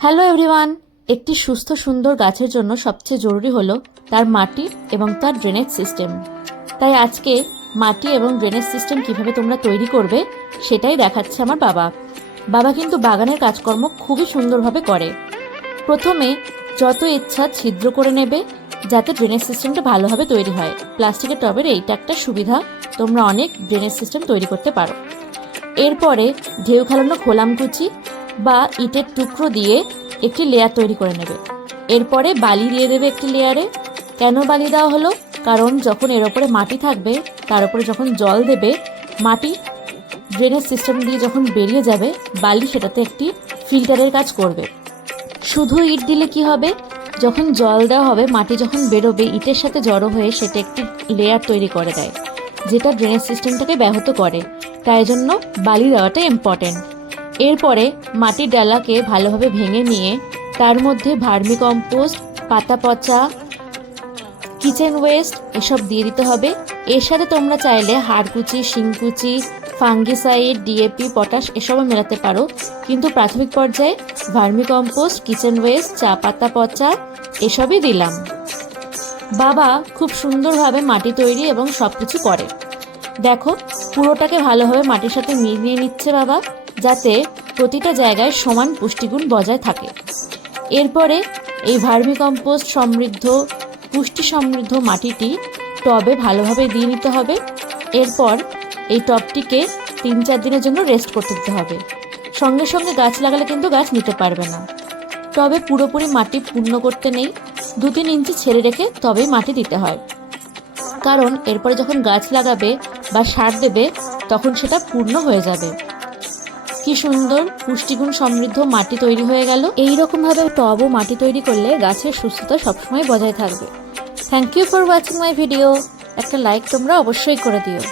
Hello everyone. একটি সুস্থ সুন্দর গাছের জন্য সবচেয়ে জরুরি হলো তার মাটি এবং তার ড্রেনেজ সিস্টেম। তাই আজকে মাটি এবং ড্রেনেজ সিস্টেম কিভাবে তোমরা তৈরি করবে সেটাই দেখাচ্ছে আমার বাবা। বাবা কিন্তু বাগানের কাজকর্ম খুবই সুন্দরভাবে করে। প্রথমে যত ইচ্ছা ছিদ্র করে নেবে যাতে ড্রেনেজ সিস্টেমটা ভালোভাবে তৈরি হয়। প্লাস্টিকের টবের এইটা একটা সুবিধা, তোমরা অনেক ড্রেনেজ সিস্টেম তৈরি করতে পারো। এরপরে ঢেউ খেলানো খোলামকুচি বা ইটের টুকরো দিয়ে একটি লেয়ার তৈরি করে নেবে। এরপরে বালি দিয়ে দেবে একটি লেয়ারে। কেন বালি দেওয়া হলো? কারণ যখন এর ওপরে মাটি থাকবে তার উপরে যখন জল দেবে, মাটি ড্রেনেজ সিস্টেম দিয়ে যখন বেরিয়ে যাবে, বালি সেটাতে একটি ফিল্টারের কাজ করবে। শুধু ইট দিলে কি হবে? যখন জল দেওয়া হবে, মাটি যখন বেরোবে ইটের সাথে জড়ো হয়ে সেটা একটি লেয়ার তৈরি করে দেয়, যেটা ড্রেনেজ সিস্টেমটাকে ব্যাহত করে। তাই জন্য বালি দেওয়াটা ইম্পর্টেন্ট। এরপরে মাটির ডালাকে ভালোভাবে ভেঙে নিয়ে তার মধ্যে ভার্মি কম্পোস্ট, পাতা পচা, কিচেন ওয়েস্ট এসব দিয়ে দিতে হবে। এর সাথে তোমরা চাইলে হাড়কুচি, শিংকুচি, ফাঙ্গিসাইড, ডিএপি, পটাশ এসবও মেলাতে পারো, কিন্তু প্রাথমিক পর্যায়ে ভার্মি কম্পোস্ট, কিচেন ওয়েস্ট, চা পাতা পচা এসবই দিলাম। বাবা খুব সুন্দরভাবে মাটি তৈরি এবং সব কিছু করে। দেখো, পুরোটাকে ভালোভাবে মাটির সাথে মিলিয়ে নিচ্ছে বাবা, যাতে প্রতিটা জায়গায় সমান পুষ্টিগুণ বজায় থাকে। এরপরে এই ভার্মি কম্পোস্ট সমৃদ্ধ, পুষ্টি সমৃদ্ধ মাটিটি টবে ভালোভাবে দিয়ে নিতে হবে। এরপর এই টবটিকে 3-4 দিনের জন্য রেস্ট করতে দিতে হবে। সঙ্গে সঙ্গে গাছ লাগালে কিন্তু গাছ নিতে পারবে না। টবে পুরোপুরি মাটি পূর্ণ করতে নেই, 2-3 ইঞ্চি ছেড়ে রেখে তবেই মাটি দিতে হয়। কারণ এরপরে যখন গাছ লাগাবে বা সার দেবে তখন সেটা পূর্ণ হয়ে যাবে। কি সুন্দর পুষ্টিগুণ সমৃদ্ধ মাটি তৈরি হয়ে গেল। এইরকমভাবে টব ও মাটি তৈরি করলে গাছের সুস্থতা সবসময় বজায় থাকবে। Thank you for watching my video. একটা লাইক তোমরা অবশ্যই করে দিও।